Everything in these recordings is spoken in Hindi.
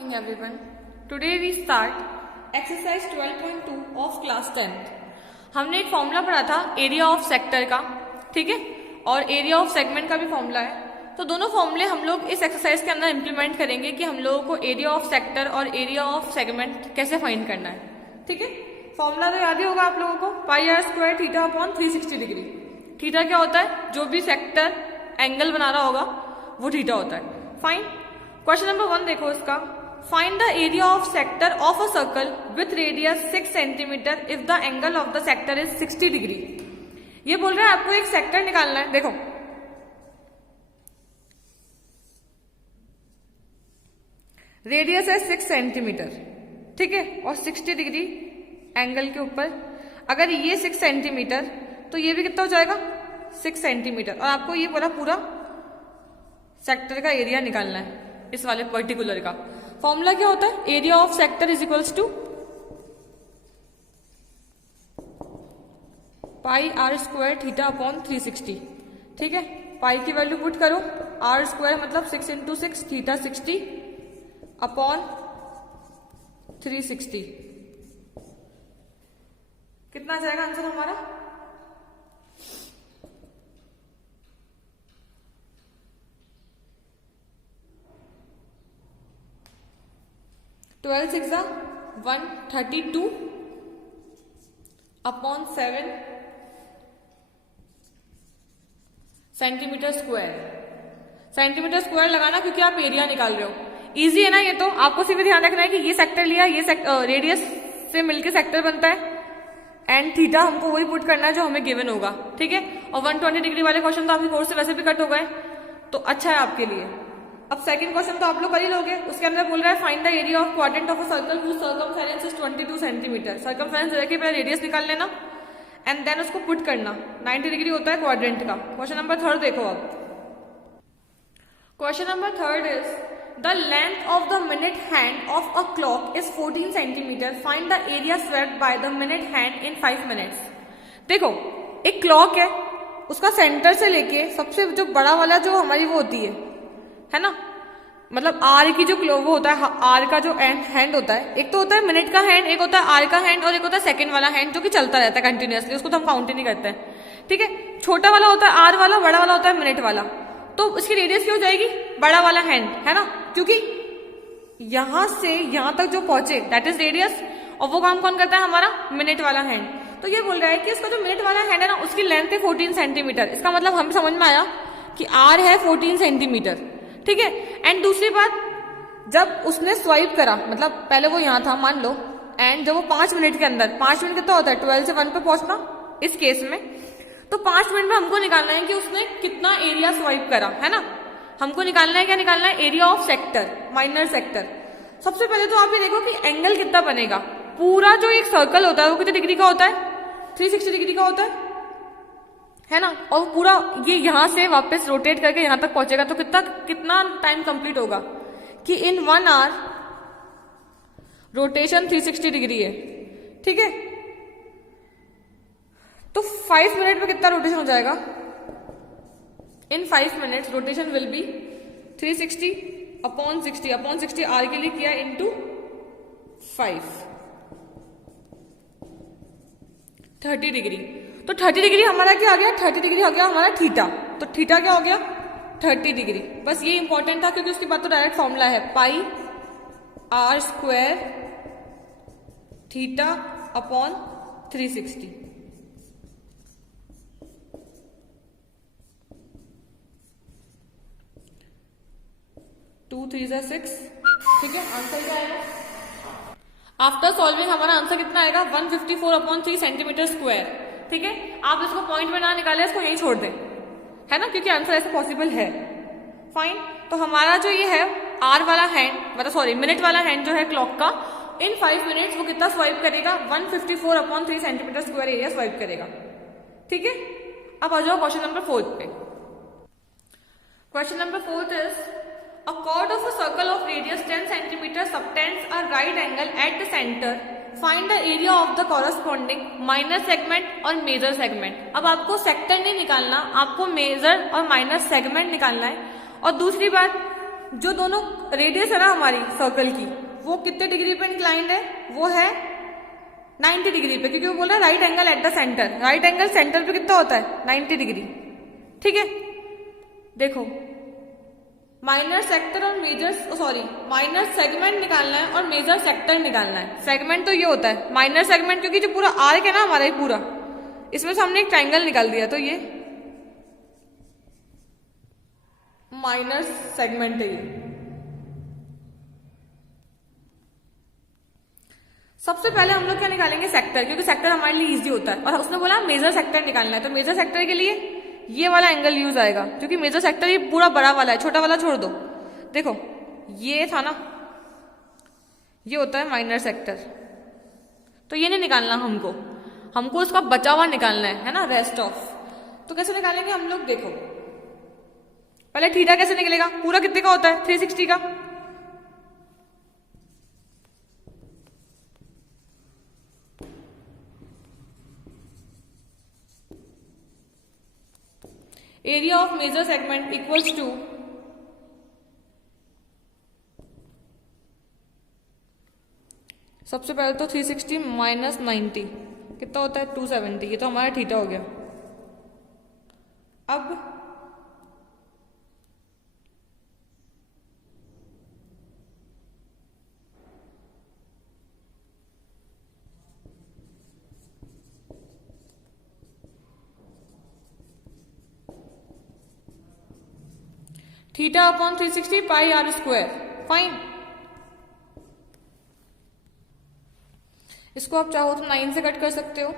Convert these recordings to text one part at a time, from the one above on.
Morning everyone. Today we start exercise 12.2 of class 10th. हमने एक फॉर्मूला पढ़ा था एरिया ऑफ सेक्टर का, ठीक है, और एरिया ऑफ सेगमेंट का भी फॉर्मूला है। तो दोनों फॉर्मूले हम लोग इस एक्सरसाइज के अंदर इम्प्लीमेंट करेंगे कि हम लोगों को एरिया ऑफ सेक्टर और एरिया ऑफ सेगमेंट कैसे फाइंड करना है, ठीक है। फॉर्मूला तो याद ही होगा आप लोगों को, pi r square theta upon 360 degree. Theta क्या होता है? जो भी सेक्टर एंगल बना रहा होगा वो थीटा होता है। फाइन। क्वेश्चन नंबर 1 देखो इसका, find the area of sector of a circle with radius 6 centimetre if the angle of the sector is 60 degree. ये बोल रहा है आपको एक सेक्टर निकालना है। देखो रेडियस है 6 सेंटीमीटर, ठीक है, और 60 डिग्री एंगल के ऊपर। अगर ये 6 सेंटीमीटर तो ये भी कितना हो जाएगा 6 सेंटीमीटर, और आपको ये पूरा सेक्टर का एरिया निकालना है इस वाले पर्टिकुलर का। फॉर्मूला क्या होता है? Area of sector is equals to pi r square theta upon 360, ठीक है। पाई की वैल्यू पुट करो, आर स्क्वायर मतलब 6 इंटू 6, थीटा 60 अपॉन 360। कितना जाएगा आंसर हमारा? Twelve 6 132 upon 7 centimetre square. Centimetre square लगाना क्योंकि आप एरिया निकाल रहे हो। इजी है ना ये तो। आपको सिर्फ ध्यान रखना है कि ये सेक्टर लिया, ये रेडियस से मिलके सेक्टर बनता है, एंड थीटा हमको वही पुट करना है जो हमें गिवन होगा, ठीक है। और 120 डिग्री वाले क्वेश्चन तो आपके कोर्स से वैसे भी कट हो गए, तो अच्छा है आपके लिए। अब सेकंड क्वेश्चन तो आप लोग कर ही लोगे। उसके अंदर बोल रहा है find the area of quadrant of a circle whose circumference is 22 centimetre. Circumference दे के पहले रेडियस निकाल लेना एंड देन उसको पुट करना। 90 डिग्री होता है क्वाड्रेंट का। क्वेश्चन नंबर 3 देखो अब। Question number 3 is the length of the minute hand of a clock is 14 centimetre. Find the area swept by the minute hand in 5 minutes. देखो एक क्लॉक है, उसका सेंटर से लेके सबसे जो बड़ा वाला जो हमारी वो होती है ना, मतलब आर की जो वो होता है, आर का जो हैंड होता है, एक तो होता है मिनट का हैंड, एक होता है आर का हैंड, और एक होता है सेकंड वाला हैंड जो कि चलता रहता है कंटिन्यूअसली, उसको तो हम काउंट ही नहीं करते हैं, ठीक है। छोटा वाला होता है आर वाला, बड़ा वाला होता है मिनट वाला। तो इसकी रेडियस क्या हो जाएगी? बड़ा वाला हैंड, है ना, क्योंकि यहां से यहां तक जो पहुंचे दैट इज रेडियस, और वो काम कौन करता है? हमारा मिनट वाला हैंड। तो ये बोल रहा है कि इसका जो मिनट वाला हैंड है ना, उसकी लेंथ है 14 सेंटीमीटर। इसका मतलब हमें समझ में आया कि आर है 14 सेंटीमीटर, ठीक है। एंड दूसरी बात, जब उसने स्वाइप करा, मतलब पहले वो यहां था मान लो, एंड जब वो 5 मिनट के अंदर, 5 मिनट कितना होता है 12 से 1 पे पहुंचना इस केस में, तो 5 मिनट में हमको निकालना है कि उसने कितना एरिया स्वाइप करा, है ना। हमको निकालना है, क्या निकालना है? Area of sector, minor sector. सबसे पहले तो आप ये देखो कि एंगल कितना बनेगा। पूरा जो एक सर्कल होता है वो कितने डिग्री का होता है? 360 डिग्री का होता है ना। और पूरा ये यहां से वापस रोटेट करके यहां तक पहुंचेगा, तो कितना टाइम कंप्लीट होगा कि इन 1 आवर रोटेशन 360 डिग्री है, ठीक है। तो 5 मिनट में कितना रोटेशन हो जाएगा? In 5 minutes rotation will be 360 upon 60 r के लिए किया इंटू 5, 30 डिग्री। तो 30 डिग्री हमारा क्या आ गया? 30 डिग्री हो गया हमारा थीटा। तो थीटा क्या हो गया? 30 डिग्री। बस ये इंपॉर्टेंट था क्योंकि उसके बाद तो डायरेक्ट फॉर्मूला है pi r square theta upon 360। Two 3 जा 6, ठीक है। आंसर क्या आएगा? आफ्टर सॉल्विंग हमारा आंसर कितना आएगा? 154 अपॉन 3 सेंटीमीटर स्क्वायर, ठीक है। आप इसको पॉइंट में ना निकाले, इसको यहीं छोड़ दें, है ना, क्योंकि आंसर ऐसे पॉसिबल है। फाइन। तो हमारा जो ये है आर वाला हैंड, मतलब सॉरी मिनट वाला हैंड जो है क्लॉक का, इन 5 मिनट्स वो कितना स्वाइप करेगा? 154 upon 3 centimetre square area swipe करेगा, ठीक है। अब आ जाओ क्वेश्चन नंबर 4 पे। Question number 4 is a chord of a circle of radius 10 cm subtends a right angle at the center. Find the area of the corresponding minor segment और major segment. अब आपको सेक्टर नहीं निकालना, आपको मेजर और माइनर सेगमेंट निकालना है। और दूसरी बात, जो दोनों रेडियस है ना हमारी सर्कल की, वो कितने डिग्री पे इंक्लाइंड है, वो है 90 डिग्री पे, क्योंकि वो बोल रहा है right angle at the centre. Right angle centre पे कितना होता है, 90 डिग्री। ठीक है, देखो माइनर सेक्टर और माइनर सेगमेंट निकालना है और मेजर सेक्टर निकालना है। सेगमेंट तो ये होता है माइनर सेगमेंट, क्योंकि जो पूरा आर्क है ना हमारा ही पूरा, इसमें से हमने एक ट्राइंगल निकाल दिया, तो ये माइनर सेगमेंट है ये। सबसे पहले हम लोग क्या निकालेंगे, सेक्टर, क्योंकि सेक्टर हमारे लिए इजी होता है, और उसने बोला मेजर सेक्टर निकालना है। तो मेजर सेक्टर के लिए ये वाला एंगल यूज आएगा, क्योंकि मेजर सेक्टर ये पूरा बड़ा वाला है, छोटा वाला छोड़ दो। देखो ये था ना, ये होता है माइनर सेक्टर, तो ये नहीं निकालना हमको उसका बचा हुआ निकालना है ना, रेस्ट ऑफ। तो कैसे निकालेंगे हम लोग, देखो पहले थीटा कैसे निकलेगा, पूरा कितने का होता है, 360 का। Area of major segment equals to सबसे पहले तो 360 माइनस 90 कितना होता है, 270। ये तो हमारा थीटा हो गया। अब theta upon 360 pi r square, fine. इसको आप चाहो तो 9 से कट कर सकते हो।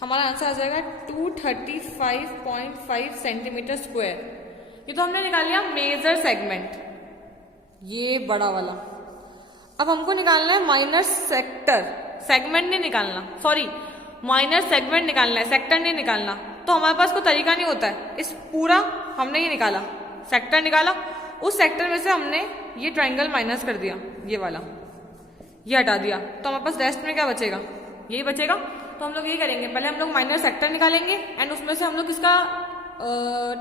हमारा आंसर आ जाएगा 235.5 सेंटीमीटर स्क्वायर। ये तो हमने निकाल लिया मेजर सेगमेंट, ये बड़ा वाला। अब हमको निकालना है माइनर सेक्टर, सेगमेंट नहीं निकालना, सॉरी माइनर सेगमेंट निकालना है, सेक्टर नहीं निकालना। तो हमारे पास कोई तरीका नहीं होता है। इस पूरा हमने ये निकाला, सेक्टर निकाला, उस सेक्टर में से हमने ये ट्राइंगल माइनस कर दिया, ये वाला ये हटा दिया, तो हमारे पास रेस्ट में क्या बचेगा, यही बचेगा। तो हम लोग यही करेंगे, पहले हम लोग माइनर सेक्टर निकालेंगे एंड उसमें से हम लोग इसका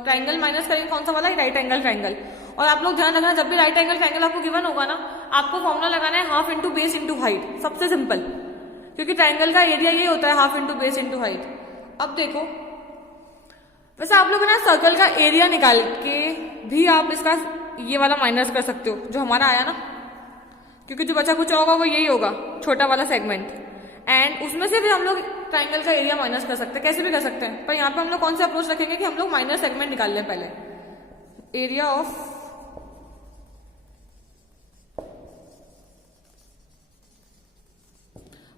ट्राइंगल माइनस करेंगे, कौन सा वाला, राइट एंगल ट्राइंगल। और आप लोग ध्यान रखना, जब भी राइट एंगल ट्राइंगल आपको गिवन होगा ना, आपको फॉर्मूला लगाना है half into base into height, सबसे सिंपल, क्योंकि ट्राइंगल का एरिया यही होता है half into base into height. अब देखो वैसे आप लोग ना सर्कल का एरिया निकाल के भी आप इसका ये वाला माइनस कर सकते हो, जो हमारा आया ना, क्योंकि जो बचा कुछ होगा वो यही होगा, छोटा वाला सेगमेंट, एंड उसमें से भी हम लोग ट्राइंगल का एरिया माइनस कर सकते हैं, कैसे भी कर सकते हैं। पर यहाँ पे हम लोग कौन सा अप्रोच रखेंगे कि हम लोग माइनर सेगमेंट निकाल लें पहले। एरिया ऑफ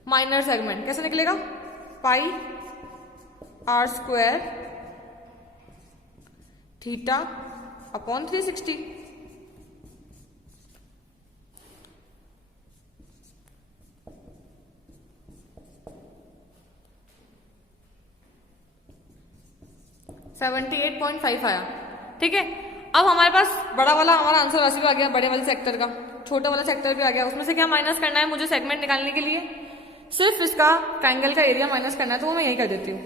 माइनर सेगमेंट कैसे निकलेगा, पाई आर स्क्वायर थीटा अपॉन 360। $78.5 आया। ठीक है, अब हमारे पास बड़ा वाला हमारा आंसर राशि भी आ गया, बड़े वाले सेक्टर का, छोटे वाला सेक्टर भी आ गया। उसमें से क्या माइनस करना है मुझे सेगमेंट निकालने के लिए, सिर्फ इसका ट्राइंगल का एरिया माइनस करना है, तो वो मैं यही कर देती हूँ।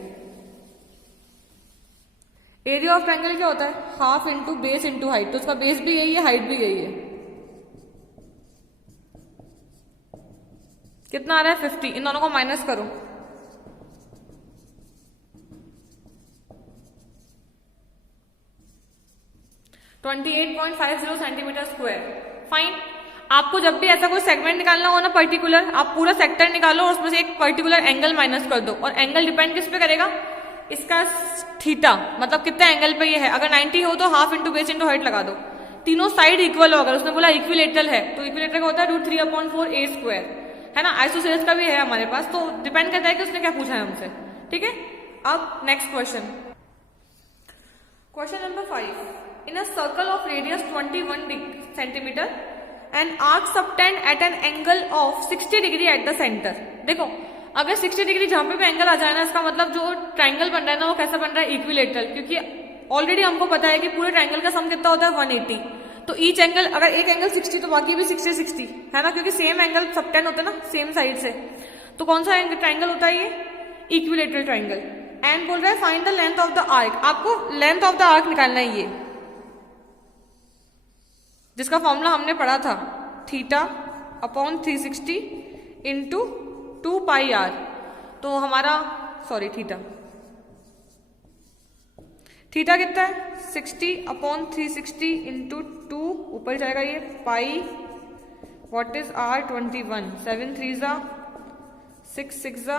एरिया ऑफ ट्राइंगल क्या होता है, half into base into height, तो उसका बेस भी यही है, हाइट भी यही है। कितना आ रहा है, 50। इन दोनों को माइनस करो, $28.50 सेंटीमीटर स्क्वायर, फाइन। आपको जब भी ऐसा कोई सेगमेंट निकालना हो ना पर्टिकुलर, आप पूरा सेक्टर निकालो और उसमें से एक पर्टिकुलर एंगल माइनस कर दो, और एंगल डिपेंड किस पे करेगा, इसका थीटा, मतलब कितने एंगल पे ये है। अगर 90 हो तो half into base into height लगा दो, तीनों साइड इक्वल हो। अगर उसने बोला इक्विलेटरल है तो इक्विलेटरल का होता है √3/4 a स्क्वायर, है ना। आइसोसेलेस का भी है हमारे पास, तो डिपेंड करता है कि उसने क्या पूछा है हमसे। ठीक है, अब next question, question number 5। In a circle of radius 21 centimeter, an arc subtend at an angle of 60 degree at the center। देखो अगर 60 डिग्री जहां पे भी एंगल आ जाए ना, इसका मतलब जो ट्राइंगल बन रहा है ना वो कैसा बन रहा है, इक्विलेटरल, क्योंकि ऑलरेडी हमको पता है कि पूरे ट्राइंगल का सम कितना होता है 180। तो ईच एंगल, अगर एक एंगल 60 तो बाकी भी 60 है ना, क्योंकि सेम एंगल सबटेंड होता है ना सेम साइड से। तो कौन सा ट्राइंगल होता है ये, इक्विलेटरल ट्राइंगल। एंड बोल रहा है find the length of the arc. आपको लेंथ ऑफ द आर्क निकालना है, ये जिसका फॉर्मूला हमने पढ़ा था, theta upon 360 into 2 pi r. तो हमारा थीटा कितना है 60 अपॉन 360 इंटू 2, ऊपर जाएगा ये पाई, व्हाट इज आर 21, 7 3 जा 6 6 जा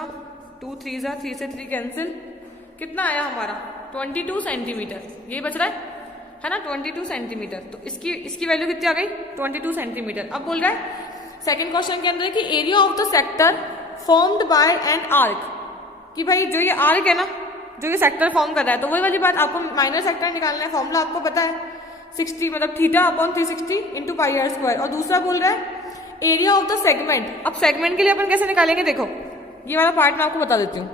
2 3 जा 3 से 3 कैंसिल, कितना आया हमारा 22 सेंटीमीटर, ये बच रहा है ना 22 सेंटीमीटर। तो इसकी वैल्यू कितनी आ गई 22 सेंटीमीटर। अब बोल रहा है सेकंड क्वेश्चन के अंदर कि area of the sector formed by an arc, कि भाई जो ये आर्क है ना, जो ये सेक्टर फॉर्म कर रहा है, तो वही वाली बात, आपको माइनर सेक्टर निकालना है, फॉर्मूला आपको पता है 60 मतलब theta upon 360 into pi r square. और दूसरा बोल रहा है एरिया ऑफ द सेगमेंट। अब सेगमेंट के लिए अपन कैसे निकालेंगे, देखो ये वाला पार्ट मैं आपको बता देती हूँ।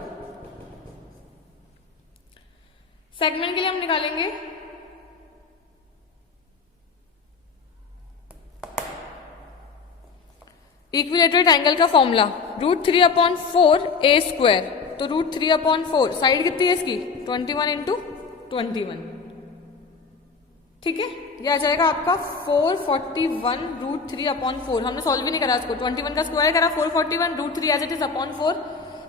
सेगमेंट के लिए हम निकालेंगे इक्विलेटरल एंगल का फॉर्मूला √3/4 a स्क्वायर। तो √3/4 साइड कितनी है इसकी 21 इंटू 21, ठीक है, ये आ जाएगा आपका 441 √3/4। हमने सॉल्व भी नहीं करा इसको, 21 का स्क्वायर करा 441 √3 as it is upon 4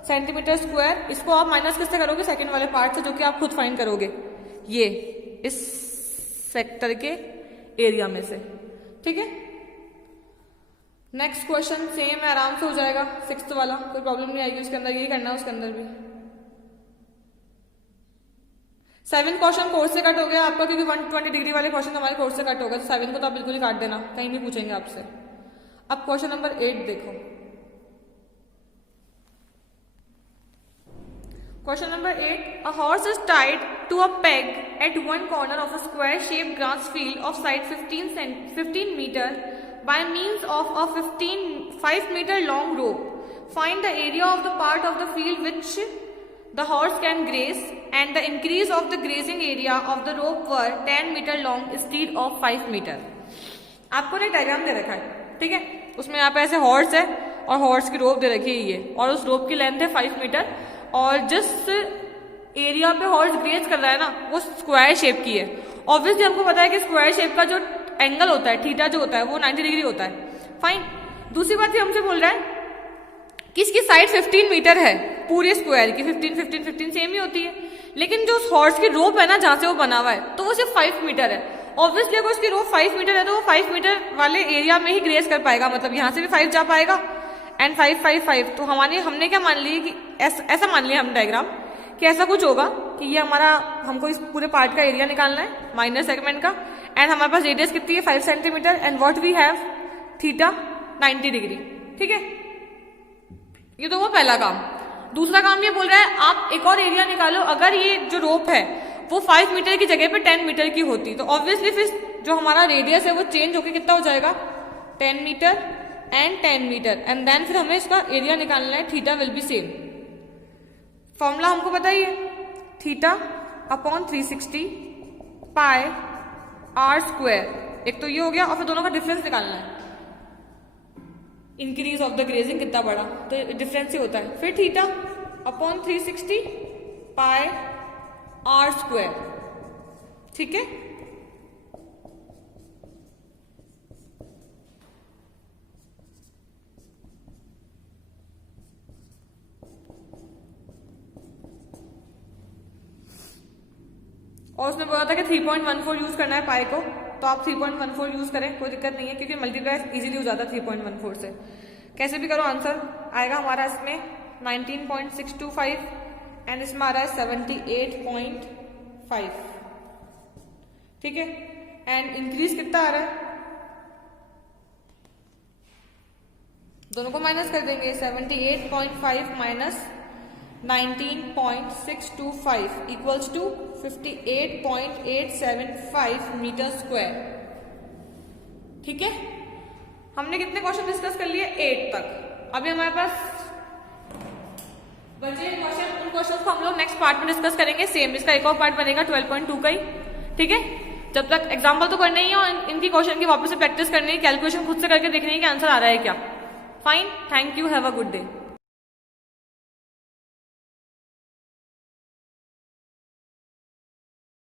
centimetre square. इसको आप माइनस किससे करोगे, सेकंड वाले पार्ट से, जो कि आप खुद फाइंड करोगे ये इस सेक्टर के एरिया में से, ठीक है। नेक्स्ट क्वेश्चन सेम है, आराम से हो जाएगा, 6th वाला, कोई प्रॉब्लम नहीं आएगी उसके अंदर, यही करना है उसके अंदर भी। 7th क्वेश्चन कोर्स से कट हो गया आपका, क्योंकि 120 डिग्री वाले क्वेश्चन हमारे कोर्स से कट हो गए, तो 7 को तो आप बिल्कुल ही काट देना, कहीं नहीं पूछेंगे आपसे। अब क्वेश्चन नंबर 8 देखो। Question number 8, a horse is tied to a peg at one corner of a square shape grass field of side 15 metre by means of a 5 meter long rope. Find the area of the part of the field which the horse can graze and the increase of the grazing area of the rope were 10 meter long instead of 5 meter. आपको ना डायग्राम दे रखा है, ठीक है, उसमें यहाँ पे ऐसे हॉर्स है और हॉर्स की रोप दे रखी है ये, और उस रोप की लेंथ है 5 मीटर, और जिस एरिया पे हॉर्स ग्रेज कर रहा है ना वो स्क्वायर शेप की है। ऑब्वियसली हमको पता है कि स्क्वायर शेप का जो एंगल होता है, थीटा जो होता है, वो 90 डिग्री होता है, फाइन। दूसरी बात ये हमसे बोल रहा है कि इसकी साइड 15 मीटर है पूरे स्क्वायर की, 15 सेम ही होती है, लेकिन जो हॉर्स की रोप है ना जहां से वो बना हुआ है, तो वो सिर्फ 5 मीटर है। ऑब्वियसली अगर उसकी रोप 5 मीटर है तो वो 5 मीटर वाले एरिया में ही ग्रेज कर पाएगा, मतलब यहां से भी 5 जा पाएगा एंड 5 5 5। तो हमने क्या मान लिया कि ऐसा मान लिया हम डायग्राम कि ऐसा कुछ होगा कि ये हमारा, हमको इस पूरे पार्ट का एरिया निकालना है माइनर सेगमेंट का, एंड हमारे पास रेडियस कितनी है 5 centimetre, and what we have theta 90 degree, ठीक है। ये तो वो पहला काम। दूसरा काम ये बोल रहा है आप एक और एरिया निकालो, अगर ये जो रोप है वो 5 मीटर की जगह पे 10 मीटर की होती, तो ऑब्वियसली फिर जो हमारा रेडियस है वो चेंज होकर कितना हो जाएगा 10 metre and 10 metre, and then फिर हमें इसका एरिया निकालना है, theta will be same. Formula हमको पता ही है, theta upon 360 pi r square, एक तो ये हो गया, और फिर दोनों का डिफरेंस निकालना है, इंक्रीज ऑफ द ग्रेजिंग कितना बड़ा, तो डिफरेंस ही होता है। फिर theta upon 360 pi r square, ठीक है। और उसने बोला था कि 3.14 यूज करना है पाई को, तो आप 3.14 यूज करें, कोई दिक्कत नहीं है, क्योंकि मल्टीप्लाई इजीली हो जाता है 3.14 से। कैसे भी करो आंसर आएगा हमारा इसमें 19.625 एंड इसमें आ रहा है 78.5, ठीक है। एंड इंक्रीज कितना आ रहा है, दोनों को माइनस कर देंगे, 78.5 minus 19.625 equals to 58.875 metre square, ठीक है। हमने कितने क्वेश्चन डिस्कस कर लिए 8 तक। अभी हमारे पास बचे क्वेश्चन, उन क्वेश्चन को हम लोग नेक्स्ट पार्ट में डिस्कस करेंगे। सेम इसका एक और पार्ट बनेगा 12.2 का ही, ठीक है। जब तक एग्जाम्पल तो करने ही है और इनकी क्वेश्चन की वापस से प्रैक्टिस करनी है, कैलकुलेशन खुद से करके देखनी है कि आंसर आ रहा है क्या। Fine, thank you, have a good day.